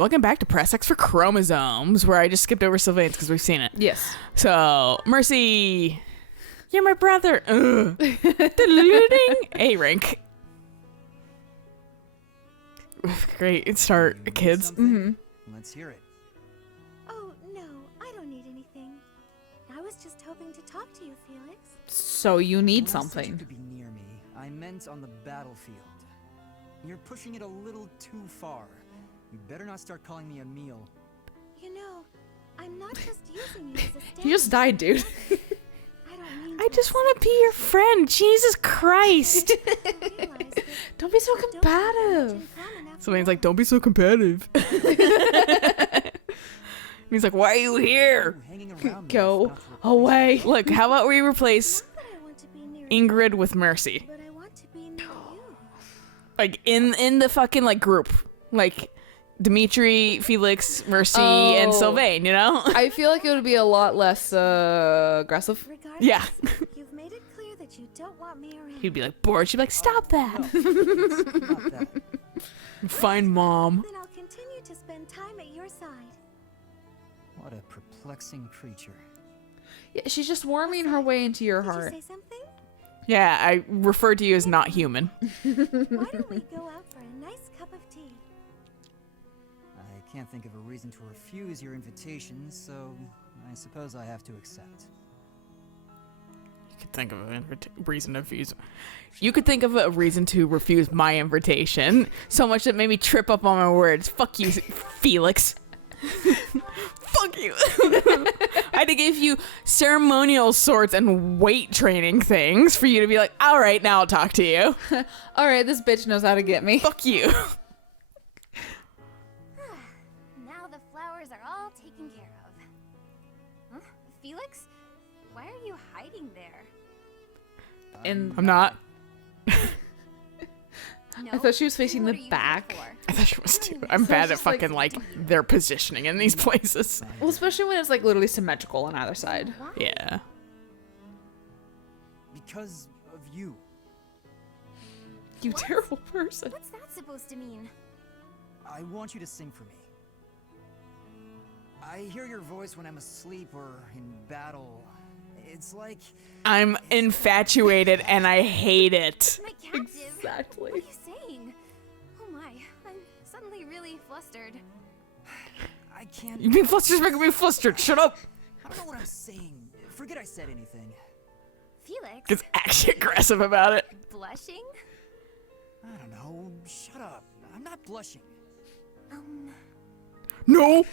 welcome back to Press X for Chromosomes, where I just skipped over Sylvain's because we've seen it. Yes. So, Mercy, you're my brother. A rank. Great start, kids. Mm-hmm. Let's hear it. Oh, no, I don't need anything. I was just hoping to talk to you, Felix. So you need When I said something. you could be near me, I meant on the battlefield. You're pushing it a little too far. You better not start calling me a meal. You know, I'm not just using you as a stand. You just died, dude. I don't mean I just want to be your friend. Jesus Christ. Don't be so combative. Sylvain's like, don't be so competitive. He's like, why are you here? Ooh, hanging around me Go is not to replace away. Look, how about we replace Ingrid with Mercy? But I want to be near you. Like, in the fucking, like, group. Like, Dimitri, Felix, Mercy, and Oh. Sylvain, you know? I feel like it would be a lot less aggressive. Regardless, Yeah. you've made it clear that you don't want me around. He'd be like, bored. She'd be like, stop that. Not that. Fine, mom. Then I'll continue to spend time at your side. What a perplexing creature. Yeah, she's just warming her way into your Did heart. you say something? Yeah, I refer to you as not human. Why don't we go out for a nice cup of tea? I can't think of a reason to refuse your invitation, so I suppose I have to accept. You could think of a reason to refuse. You could think of a reason to refuse my invitation. So much that made me trip up on my words. Fuck you, Felix. Fuck you. I had to give you ceremonial sorts and weight training things for you to be like, all right, now I'll talk to you. All right, this bitch knows how to get me. Fuck you. Now the flowers are all taken care of. Huh? Felix? Why are you hiding there? And I'm not. I thought she was facing What the are you back. here for? I thought she was too. I'm bad at just like- fucking like their positioning in these places. Well, especially when it's like literally symmetrical on either side. Why? Yeah. Because of you. You What? terrible person. What's that supposed to mean? I want you to sing for me. I hear your voice when I'm asleep or in battle. It's like I'm infatuated and I hate it. My captive. Exactly. What are you saying? Oh my, I'm suddenly really flustered. I can't. You being flustered is making me flustered. Shut up. I don't know what I'm saying. Forget I said anything. Felix? Gets actually aggressive about it. Blushing? I don't know. Shut up. I'm not blushing. No.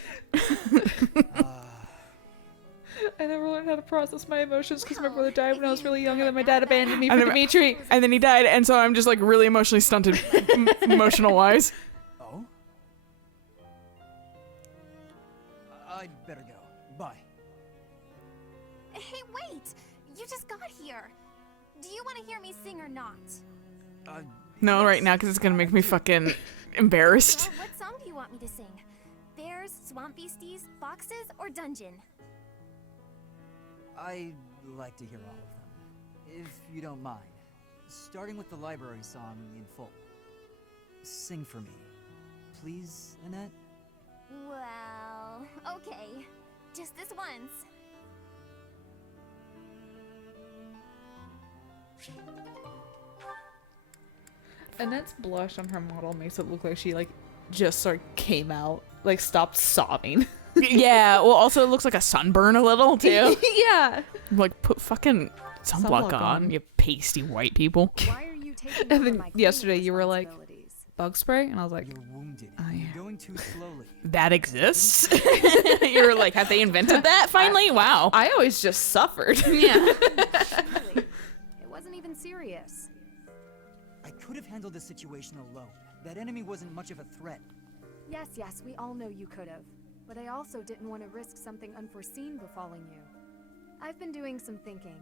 I never learned how to process my emotions because my brother died when I was really young, and then my dad abandoned me for And then- Dimitri. And then he died, and so I'm just like really emotionally stunted, emotional wise. Oh? I'd better go. Bye. Hey, wait! You just got here. Do you want to hear me sing or not? No, right now, because it's gonna make me fucking embarrassed. Well, what song do you want me to sing? Bears, swamp beasties, foxes, or dungeon? I'd like to hear all of them, if you don't mind. Starting with the library song in full. Sing for me. Please, Annette? Well, okay. Just this once. Annette's blush on her model makes it look like she like just sort of came out, like stopped sobbing. Yeah, well, also it looks like a sunburn a little, too. Yeah. Like, put fucking sunblock Sunblock on, on. you pasty white people. Why are you taking And over then my yesterday cleaning you were like, responsibilities? Bug spray? And I was like, You're wounded. Oh, yeah. You're going too slowly. That exists? You're like, have they invented that finally? Wow. I always just suffered. Yeah. Really? It wasn't even serious. I could have handled the situation alone. That enemy wasn't much of a threat. Yes, we all know you could have. But I also didn't want to risk something unforeseen befalling you. I've been doing some thinking.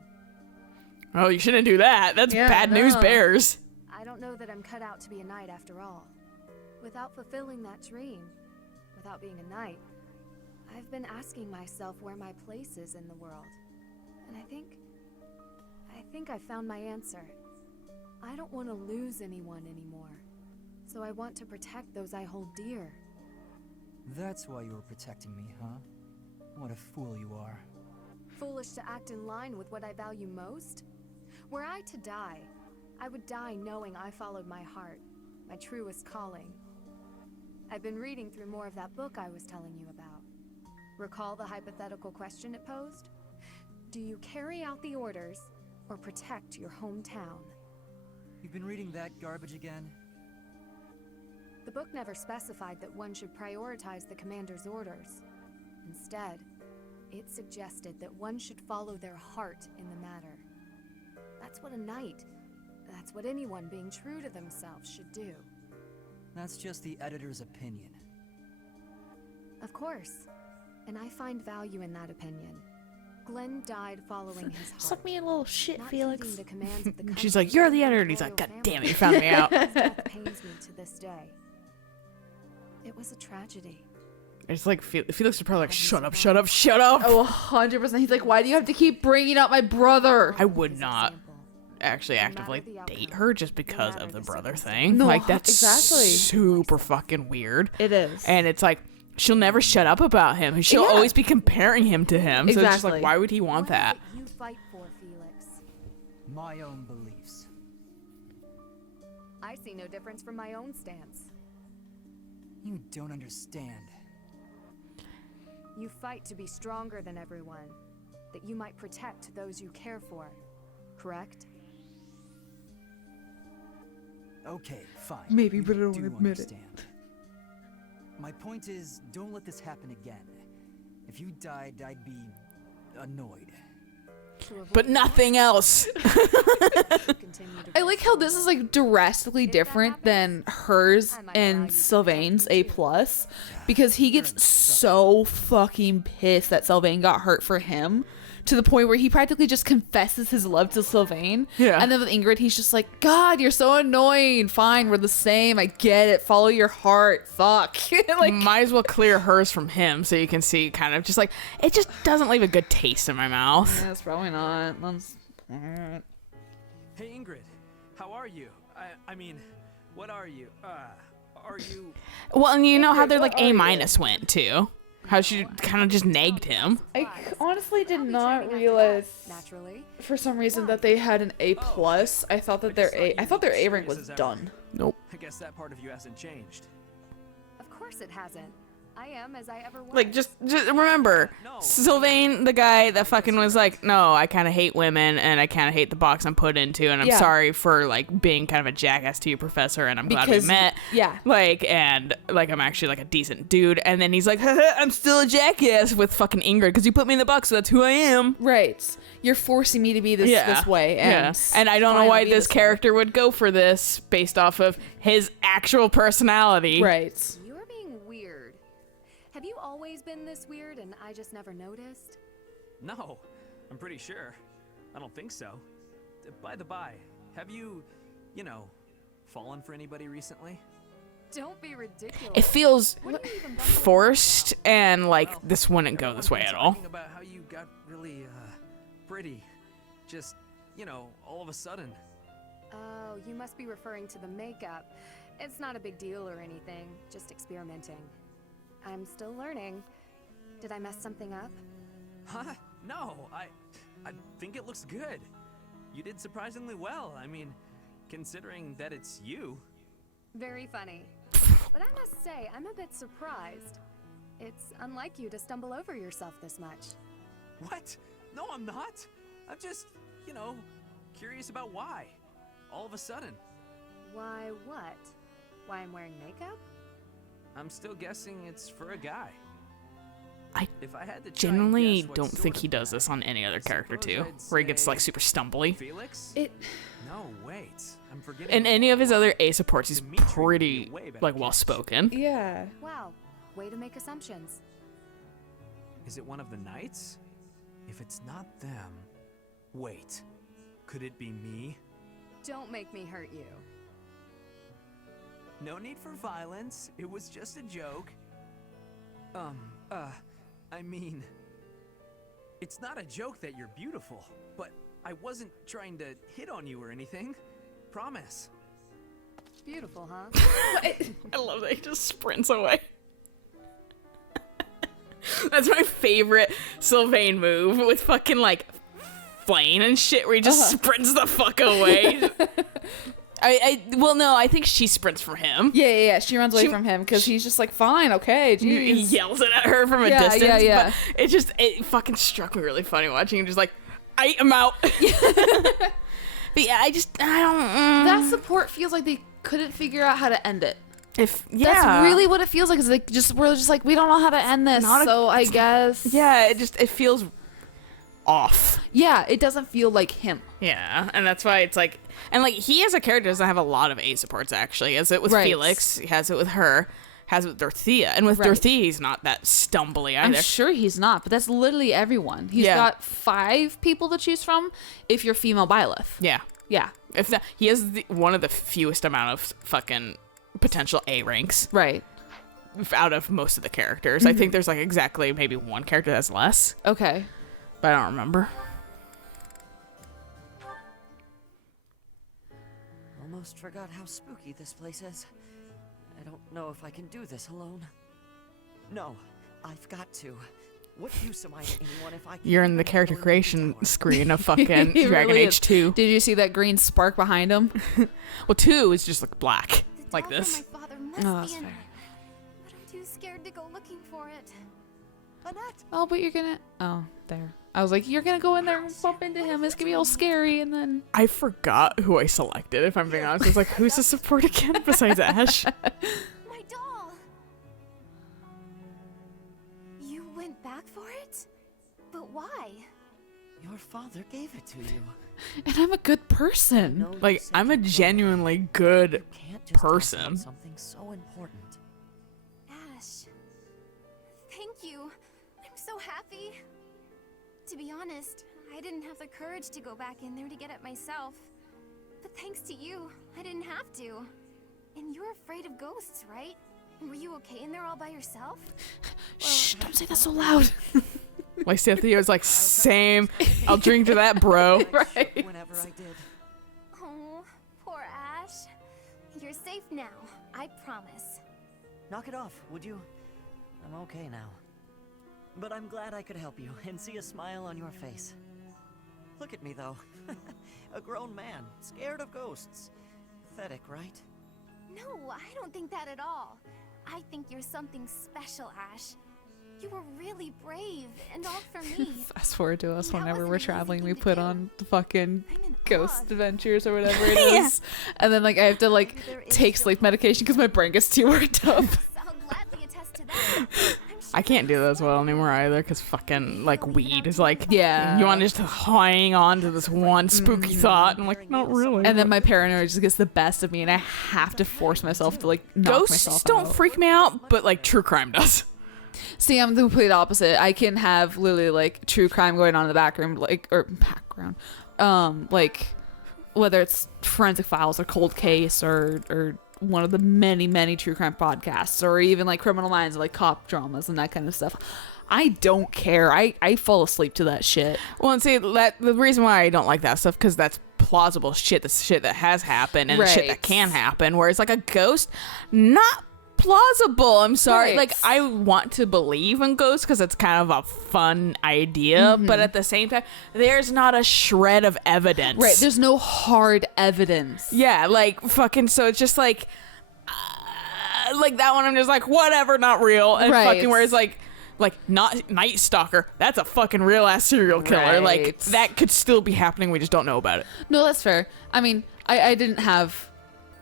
Oh, you shouldn't do that. That's Yeah, bad news no. bears. I don't know that I'm cut out to be a knight after all. Without fulfilling that dream, without being a knight, I've been asking myself where my place is in the world. And I think I found my answer. I don't want to lose anyone anymore. So I want to protect those I hold dear. That's why you were protecting me, huh? What a fool you are. Foolish to act in line with what I value most? Were I to die, I would die knowing I followed my heart, my truest calling. I've been reading through more of that book I was telling you about. Recall the hypothetical question it posed? Do you carry out the orders or protect your hometown? You've been reading that garbage again? The book never specified that one should prioritize the commander's orders. Instead, it suggested that one should follow their heart in the matter. That's what a knight, that's what anyone being true to themselves should do. That's just the editor's opinion. Of course, and I find value in that opinion. Glenn died following his heart. Suck me a little shit, Not Felix. heeding the commands of the She's country like, "You're the or editor," and he's like, royal "God family. damn it, you found me out." His death pains me to this day. It was a tragedy. It's like Felix is probably like, "Shut up, shut up, shut up." Oh, 100%. He's like, why do you have to keep bringing up my brother? I would His not example. actually No matter actively the date outcome, her just no because matter of the the brother circumstance. thing. No, Like that's exactly. super fucking weird. It is. And it's like she'll never shut up about him. She'll Yeah. always be comparing him to him. So it's just Exactly. like, why would he want What is that? it you fight for, Felix? My own beliefs. I see no difference from my own stance. You don't understand. You fight to be stronger than everyone, that you might protect those you care for, correct? Okay, fine. Maybe, You but I don't do admit it. understand. My point is, don't let this happen again. If you died, I'd be annoyed. To avoid But nothing else. continue to I like how this is like drastically different than hers and Sylvain's A+, because he gets so fucking pissed that Sylvain got hurt for him, to the point where he practically just confesses his love to Sylvain. Yeah. And then with Ingrid, he's just like, God, you're so annoying. Fine, we're the same. I get it. Follow your heart. Fuck. Like, Might as well clear hers from him so you can see kind of just like, it just doesn't leave a good taste in my mouth. yeah, it's probably not. Hey Ingrid, how are you? I mean, what are you? Are you? Well, and you know how Ingrid, their what like are you? A- went too. How she kind of just nagged him. I honestly did I'll be not training after realize that, naturally. for some reason that they had an A+. I thought that I thought their A rank was done. Nope. I guess that part of you hasn't changed. Of course it hasn't. I am as I ever was. Like, just remember, No. Sylvain, the guy that fucking was like, no, I kind of hate women, and I kind of hate the box I'm put into, and I'm Yeah. sorry for, like, being kind of a jackass to you, Professor, and I'm glad we Because- met. yeah. Like, and, like, I'm actually, like, a decent dude, and then he's like, haha, I'm still a jackass with fucking Ingrid, because you put me in the box, so that's who I am. Right. You're forcing me to be this way. And, And I don't know fine, why I'll be this way. character would go for this based off of his actual personality. Right. You're being weird. Have you always been this weird and I just never noticed? No, I'm pretty sure. I don't think so. By the by, have you, fallen for anybody recently? Don't be ridiculous. It feels What do you even bumble forced, and, like, Well, this wouldn't go this way everyone's at been all. talking about how you got really, pretty. Just, all of a sudden. Oh, you must be referring to the makeup. It's not a big deal or anything, just experimenting. I'm still learning. Did I mess something up? Huh? No, I think it looks good. You did surprisingly well. I mean, considering that it's you. Very funny. But I must say, I'm a bit surprised. It's unlike you to stumble over yourself this much. What? No, I'm not. I'm just, curious about why. All of a sudden. Why what? Why I'm wearing makeup? I'm still guessing it's for a guy. I If I had to try and Generally guess what don't sort think of he does guy, this on any other character suppose too, I'd where he gets like say super stumbly. Felix? It No, wait. I'm forgetting. In any of his other A supports, he's Dimitri would be pretty a way better like guess. well spoken. yeah. Wow, way to make assumptions. Is it one of the knights? If it's not them, wait. Could it be me? Don't make me hurt you. No need for violence. It was just a joke. I mean, it's not a joke that you're beautiful, but I wasn't trying to hit on you or anything. Promise. Beautiful, huh? I love that he just sprints away. That's my favorite Sylvain move with fucking like flame and shit where he just sprints the fuck away. Well, no, I think she sprints for him. Yeah. She runs away from him because he's just like, fine, okay, He geez. yells it at her from a distance. Yeah. But it fucking struck me really funny watching him just like, I'm out. But yeah, I don't. That support feels like they couldn't figure out how to end it. That's really what it feels like. Is like we're just like, we don't know how to end this. I guess. Yeah, it feels off. Yeah, it doesn't feel like him. Yeah, and that's why it's like, and like he as a character doesn't have a lot of A supports actually. He has it with Felix, he has it with her, has it with Dorothea, and with Dorothea he's not that stumbly either. I'm sure he's not, but that's literally everyone. He's got 5 people to choose from if you're female Byleth. Yeah. If that, he has one of the fewest amount of fucking potential A ranks. Right. Out of most of the characters. I think there's like exactly maybe one character that's less. Okay. But I don't remember. Almost forgot how spooky this place is. I don't know if I can do this alone. No, I've got to. What use am I to anyone if I can't You're in the even character go creation tower? screen of fucking He Dragon really Age is. 2. Did you see that green spark behind him? Well, 2 is just like black. The Like doll this. from my father must Oh, that's be in fair. there. But I'm too scared to go looking for it. Annette! Oh, but you're gonna. Oh, there. I was like, you're gonna go in there and bump into him. It's gonna be all scary, and then. I forgot who I selected, if I'm being honest. I was like, who's the support again besides Ashe? My doll! You went back for it? But why? Your father gave it to you. And I'm a good person. No, you Like, said I'm a you'd go genuinely back. good You can't just pass on person. something so important. Ashe. Thank you. I'm so happy. To be honest, I didn't have the courage to go back in there to get it myself. But thanks to you, I didn't have to. And you're afraid of ghosts, right? Were you okay in there all by yourself? Shh! Don't say that so loud. Like, Cynthia was like, same. I'll drink to that, bro. Right. Whenever I did. Oh, poor Ashe. You're safe now, I promise. Knock it off, would you? I'm okay now. But I'm glad I could help you and see a smile on your face. Look at me, though. A grown man, scared of ghosts. Pathetic, right? No, I don't think that at all. I think you're something special, Ashe. You were really brave, and all for me. Fast forward to us That whenever was we're an easy traveling, we thing to put do. on the fucking I'm in ghost awe. adventures or whatever it is. And then like I have to like Maybe there is take still sleep hope. medication because my brain gets too worked up. I'll gladly attest to that. I'm sure I can't do that as well anymore either, because fucking, like, weed is like, Yeah. you want to just hang on to this one spooky thought, and I'm like, not really. And then my paranoia just gets the best of me, and I have to force myself to like knock myself Ghosts don't out. freak me out, but like true crime does. See, I'm the complete opposite. I can have literally like true crime going on in the background, like whether it's Forensic Files or Cold Case or one of the many true crime podcasts, or even like Criminal Minds, like cop dramas and that kind of stuff. I don't care. I fall asleep to that shit. Well, and see, the reason why I don't like that stuff, because that's plausible shit, that's shit that has happened and shit that Right. can happen, whereas like a ghost, not plausible. I'm sorry. Right. Like, I want to believe in ghosts because it's kind of a fun idea, but at the same time, there's not a shred of evidence. Right. There's no hard evidence. Yeah, like, fucking, so it's just like that one, I'm just like, whatever, not real. And Right. fucking, whereas like not Night Stalker, that's a fucking real ass serial killer. Like, Right. that could still be happening, we just don't know about it. No, that's fair. I mean, I didn't have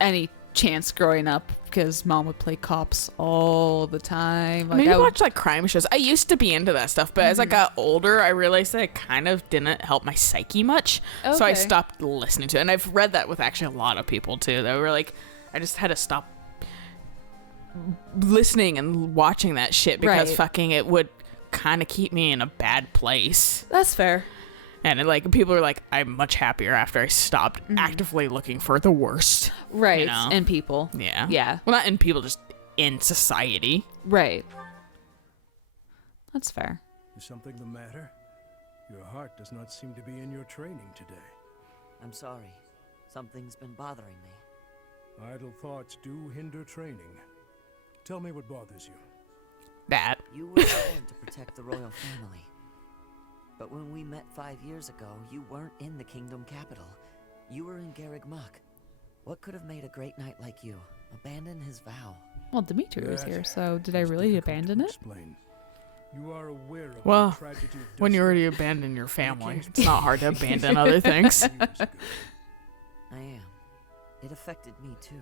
any chance growing up because mom would play cops all the time. Like, Maybe I would- watch like crime shows. I used to be into that stuff, but as I got older, I realized that it kind of didn't help my psyche much. So I Okay. stopped listening to it. And I've read that with actually a lot of people too. They were like, I just had to stop listening and watching that shit because Right. fucking it would kind of keep me in a bad place. That's fair. And it, like, people are like, I'm much happier after I stopped actively looking for the worst. Right. You know? And people. Yeah. Yeah. Well, not in people, just in society. Right. That's fair. Is something the matter? Your heart does not seem to be in your training today. I'm sorry. Something's been bothering me. Idle thoughts do hinder training. Tell me what bothers you. That. You were born to protect the royal family. But when we met 5 years ago, you weren't in the kingdom capital. You were in Garreg Mach. What could have made a great knight like you abandon his vow? Well, Dimitri was That here, so did I is really difficult to abandon it? explain. You are aware of Well, the tragedy of When you Dustin already abandon your family, king's it's not hard to peace abandon other things. 5 years ago. I am. It affected me too.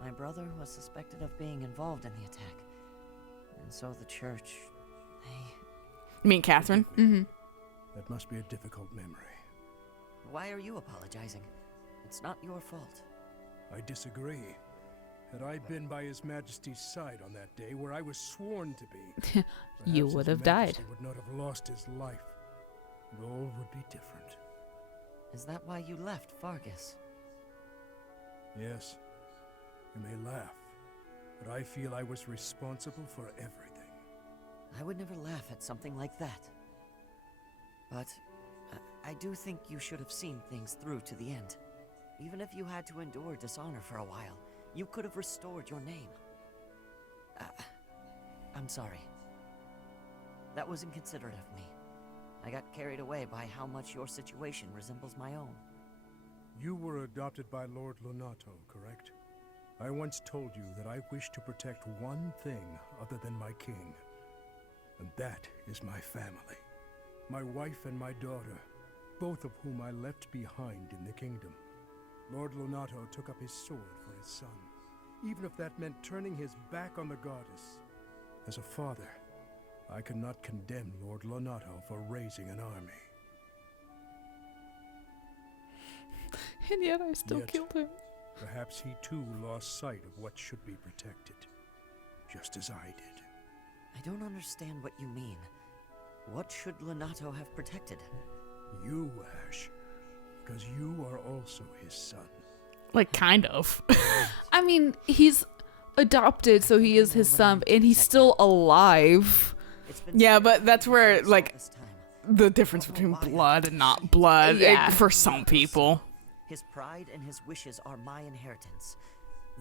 My brother was suspected of being involved in the attack. And so the church, You mean Catherine? Mm-hmm. That must be a difficult memory. Why are you apologizing? It's not your fault. I disagree. Had I been by His Majesty's side on that day where I was sworn to be, You perhaps would His have died. Majesty would not have lost his life, and all would be different. Is that why you left Fargus? Yes, you may laugh, but I feel I was responsible for everything. I would never laugh at something like that. But I do think you should have seen things through to the end. Even if you had to endure dishonor for a while, you could have restored your name. I'm sorry. That was inconsiderate of me. I got carried away by how much your situation resembles my own. You were adopted by Lord Lonato, correct? I once told you that I wish to protect one thing other than my king. And that is my family. My wife and my daughter, both of whom I left behind in the kingdom. Lord Lonato took up his sword for his son, even if that meant turning his back on the goddess. As a father, I cannot condemn Lord Lonato for raising an army. And yet I still Yet, killed him. Perhaps he too lost sight of what should be protected, just as I did. I don't understand what you mean. What should Lonato have protected? You, Ashe, because you are also his son. Like, kind of. I mean, he's adopted, so he is his son, and he's still alive. It's been Yeah, said but that's where, all like, this time. the difference between blood and not blood Yeah. for some people. His pride and his wishes are my inheritance.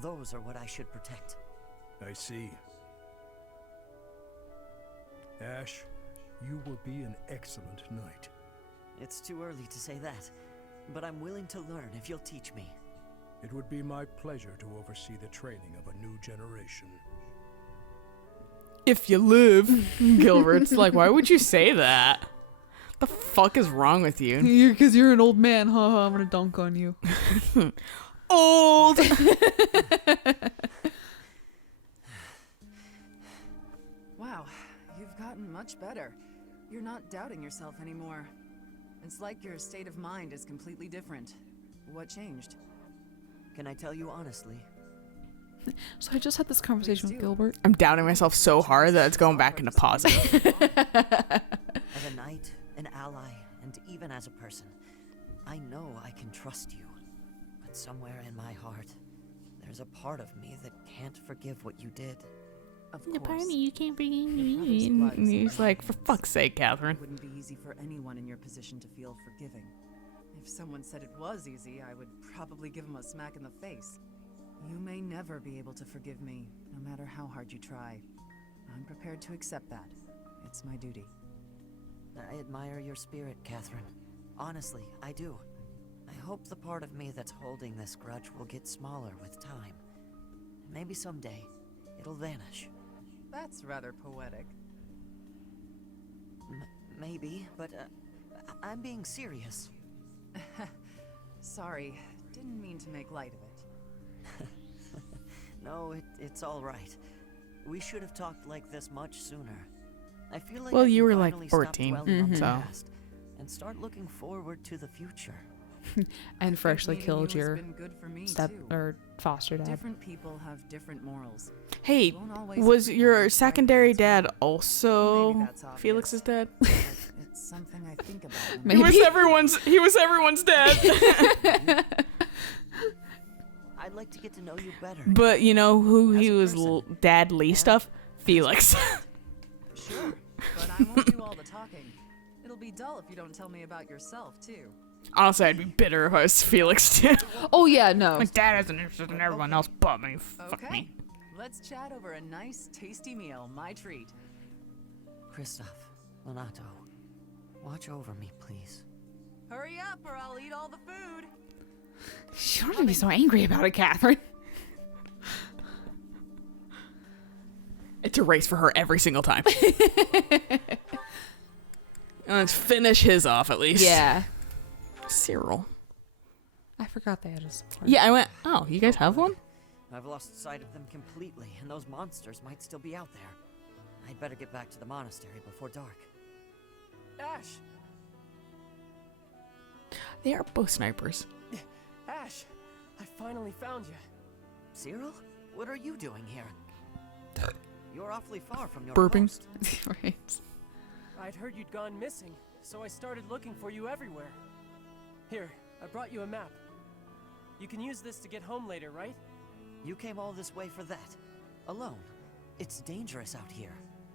Those are what I should protect. I see. Ashe, you will be an excellent knight. It's too early to say that, but I'm willing to learn if you'll teach me. It would be my pleasure to oversee the training of a new generation. If you live. Gilbert's like, why would you say that? The fuck is wrong with you? Because you're an old man, haha, I'm gonna dunk on you. Old! Wow, you've gotten much better. You're not doubting yourself anymore. It's like your state of mind is completely different. What changed? Can I tell you honestly? So I just had this conversation with do. Gilbert. I'm doubting myself so hard that it's going back into positive. As a knight, an ally, and even as a person, I know I can trust you. But somewhere in my heart, there's a part of me that can't forgive what you did. Of The part course. of me you can't bring Your in. brother's blood And is he's in like, my for veins. fuck's sake, Catherine. It wouldn't be easy for anyone in your position to feel forgiving. If someone said it was easy, I would probably give them a smack in the face. You may never be able to forgive me, no matter how hard you try. I'm prepared to accept that. It's my duty. I admire your spirit, Catherine. Honestly, I do. I hope the part of me that's holding this grudge will get smaller with time. Maybe someday, it'll vanish. That's rather poetic. Maybe, but I'm being serious. Sorry, didn't mean to make light of it. No, it's all right. We should have talked like this much sooner. I feel like Well, I you can were like finally stop 14, dwelling on the so. past and start looking forward to the future. And freshly Meeting killed you has your been good for me, step too. or foster dad. Different people have different morals. Hey, Won't always was agree on your what's right, secondary what's dad wrong. also Maybe that's obvious. Felix's dad? But it's something I think about. when Maybe. He was everyone's dad. I'd like to get to know you better. But you know who As he a was person. dad least of? Felix. Sure, but I won't do all the talking. It'll be dull if you don't tell me about yourself, too. Honestly, I'd be bitter if I was Felix too. Oh yeah, no. My dad isn't interested in everyone else but me. Fuck Okay. me. Let's chat over a nice, tasty meal. My treat. Kristoff, Lonato, watch over me, please. Hurry up or I'll eat all the food. You don't have to be so angry about it, Catherine. It's a race for her every single time. Let's finish his off at least. Yeah. Cyril. I forgot they had a sword. Yeah, I went, oh, you guys have one? I've lost sight of them completely, and those monsters might still be out there. I'd better get back to the monastery before dark. Ashe! They are both snipers. Ashe! I finally found you. Cyril? What are you doing here? You're awfully far from your Burping. post. Right. I'd heard you'd gone missing, so I started looking for you everywhere. Here, I brought you a map. You can use this to get home later, right? You came all this way for that? Alone? It's dangerous out here.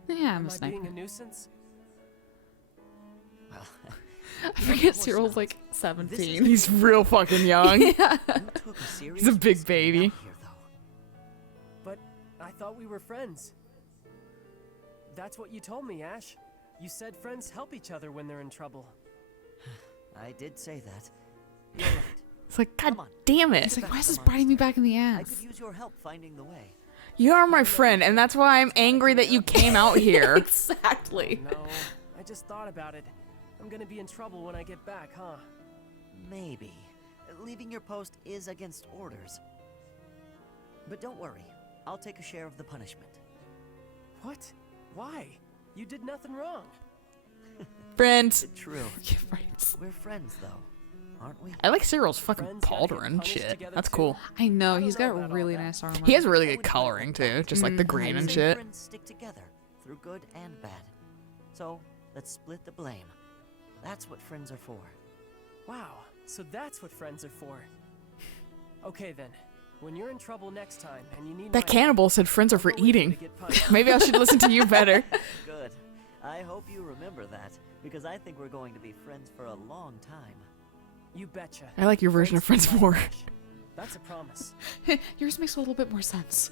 Yeah, I'm Am a I sniper. being a nuisance? Well, I forget course Cyril's not. like This 17. He's real fucking young. you took a serious He's a big risk getting baby. out here, though. But I thought we were friends. That's what you told me, Ashe. You said friends help each other when they're in trouble. I did say that. You're right. It's like, God Come on. damn Let's it. get Like, back why is to the this biting me monastery. back in the I ass? could use your help finding the way. You are my friend, and that's why I'm angry that you came out here. Exactly. No, I just thought about it. I'm gonna be in trouble when I get back, huh? Maybe. Leaving your post is against orders. But don't worry. I'll take a share of the punishment. What? Why? You did nothing wrong. Friends. True. Yeah, right. We're friends, though, aren't we? I like Cyril's fucking Friends gotta get pauldron and punished shit. together That's too. cool. I know, I he's don't know got about all really that. nice armor. He has really I good wouldn't coloring put it too, like just like the Mhm. green I'd and say shit. Friends stick together through good and bad. So let's split the blame. That's what friends are for. Wow, so that's what friends are for. Okay then, when you're in trouble next time and you need That my cannibal said friends are help, for I'll go with you eating. to get punished. Maybe I should listen to you better. Good. I hope you remember that, because I think we're going to be friends for a long time. You betcha. I like your version of Friends for life, more. Ashe. That's a promise. Yours makes a little bit more sense.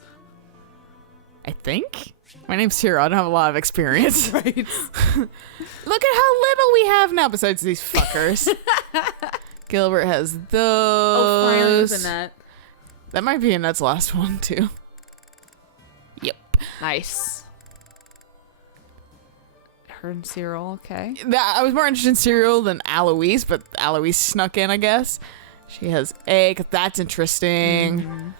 I think. My name's Cyril. I don't have a lot of experience. Right. Look at how little we have now besides these fuckers. Gilbert has those. Oh, finally was Annette. That might be Annette's last one too. Yep. Nice. Her and Cyril, okay. I was more interested in Cyril than Aloise, but Aloise snuck in, I guess. She has A, 'cause that's interesting.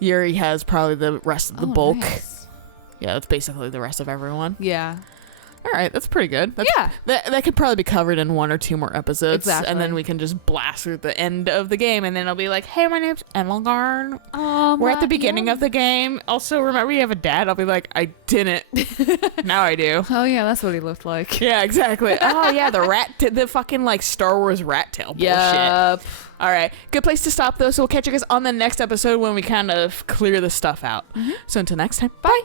Yuri has probably the rest of the Oh, bulk. nice. Yeah, that's basically the rest of everyone. Yeah. All right, that's pretty good. That's, Yeah. That could probably be covered in 1 or 2 more episodes. Exactly. And then we can just blast through the end of the game, and then it'll be like, hey, my name's Emelgarn. We're at the beginning of the game. Also, remember you have a dad? I'll be like, I didn't. Now I do. Oh, yeah, that's what he looked like. Yeah, exactly. Oh, yeah, the fucking, like, Star Wars rat tail bullshit. Yup. All right. Good place to stop, though. So we'll catch you guys on the next episode when we kind of clear this stuff out. So until next time, bye.